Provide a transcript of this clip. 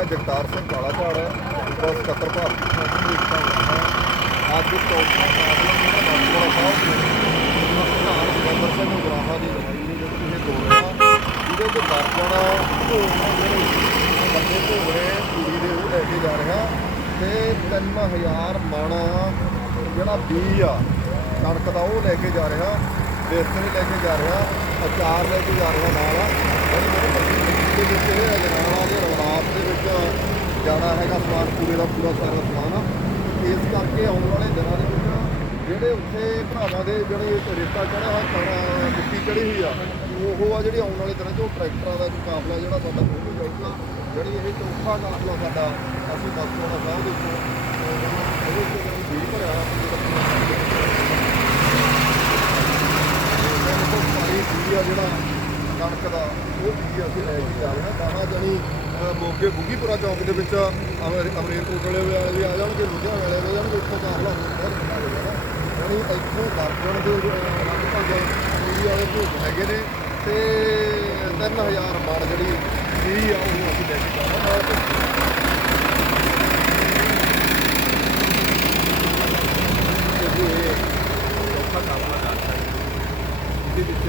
ਮੈਂ ਜਗਤਾਰ ਸਿੰਘ ਕਾਲਾ ਝਾੜ ਬਸ ਸਕੱਤਰ ਭਾਰਤੀ ਕਿਸਾਨ ਏਕਤਾ ਹੋਇਆ ਅੱਜ ਚੌਥਾ ਕਾਬਲਾ ਜਿਹੜਾ ਬਾਬੂਆ ਸਾਹਿਬ ਸਿੰਘ ਉਗਰਾਹਾਂ ਦੀ ਲੜਾਈ ਨੇ ਜਿਹੜੀ ਇਹ ਤੋੜ ਰਿਹਾ ਜਿਹਦੇ ਤੇ ਦਰਜਨ ਜਿਹੜੇ ਬੰਦੇ ਢੋਲੇ ਕੁੜੀ ਦੇ ਉਹ ਲੈ ਕੇ ਜਾ ਰਿਹਾ ਤੇ 3000 ਮਾਣਾ ਜਿਹੜਾ ਬੀ ਆ, ਕਣਕ ਦਾ ਉਹ ਲੈ ਕੇ ਜਾ ਰਿਹਾ ਬੇਸਣ ਲੈ ਕੇ ਜਾ ਰਿਹਾ, ਅਚਾਰ ਲੈ ਕੇ ਜਾ ਰਿਹਾ ਨਾਲ ਜਿਹੜੀ ਮੇਰੇ ਦੇ ਵਿੱਚ ਇਹ ਅਜਨਾਲਾ ਦੇ ਜਾਣਾ ਹੈਗਾ ਸਮਾਨ ਪੂਰੇ ਦਾ ਪੂਰਾ ਸਾਰਾ ਸਮਾਨ ਆ। ਇਸ ਕਰਕੇ ਆਉਣ ਵਾਲੇ ਦਿਨਾਂ ਦੇ ਵਿੱਚ ਜਿਹੜੇ ਉੱਥੇ ਭਰਾਵਾਂ ਦੇ ਜਿਹੜੇ ਰੇਤਾ ਚੜਿਆ ਹੋਇਆ ਸਾਰਾ ਮਿੱਟੀ ਚੜੀ ਹੋਈ ਆ, ਉਹ ਆ ਜਿਹੜੀ ਆਉਣ ਵਾਲੇ ਦਿਨਾਂ 'ਚ ਉਹ ਟਰੈਕਟਰਾਂ ਦਾ ਮੁਕਾਬਲਾ ਜਿਹੜਾ ਸਾਡਾ ਹੋ ਜਾਊਗਾ। ਜਿਹੜੀ ਇਹ ਚੌਥਾ ਕਾਫਲਾ ਸਾਡਾ, ਅਸੀਂ ਬਸਤੋੜਾ ਸਾਹਿਬ ਦੇ ਉੱਪਰ ਉਹਦੇ ਵਿੱਚ ਵੀ ਭਰਿਆ ਆ ਜਿਹੜਾ, ਕਣਕ ਦਾ, ਉਹ ਬੀਜ ਅਸੀਂ ਲੈ ਕੇ ਜਾ ਰਹੇ ਹਾਂ। ਦਾਣਾ, ਜਣੀ ਮੋਗੇ ਗੁੱਗੀਪੁਰਾ ਚੌਕ ਦੇ ਵਿੱਚ ਅਮਰੇਲ ਕੋਟਲੇ ਵਾਲੇ ਵੀ ਆ ਜਾਣਗੇ, ਲੁਧਿਆਣਾ ਵਾਲੇ ਵੀ ਆ ਜਾਣਗੇ ਇੱਥੋਂ ਕਾਫਲਾ ਬਹੁਤ ਵੱਡਾ ਹੋ ਜਾਣਾ। ਯਾਨੀ ਇੱਥੋਂ ਵਰਤਣ ਦੇ ਲਗਭਗ ਪੂਰੀ ਵਾਲੇ ਭੂਤ ਹੈਗੇ ਨੇ ਤੇ 3000 ਮਾਰ ਜਿਹੜੀ ਵੀ ਆ, ਉਹ ਅਸੀਂ ਲੈ ਕੇ ਬਹੁਤ ਇਹ ਚੌਥਾ ਕਾਫਲਾ ਦਾ ਹੈ, ਜਿਹਦੇ ਵਿੱਚ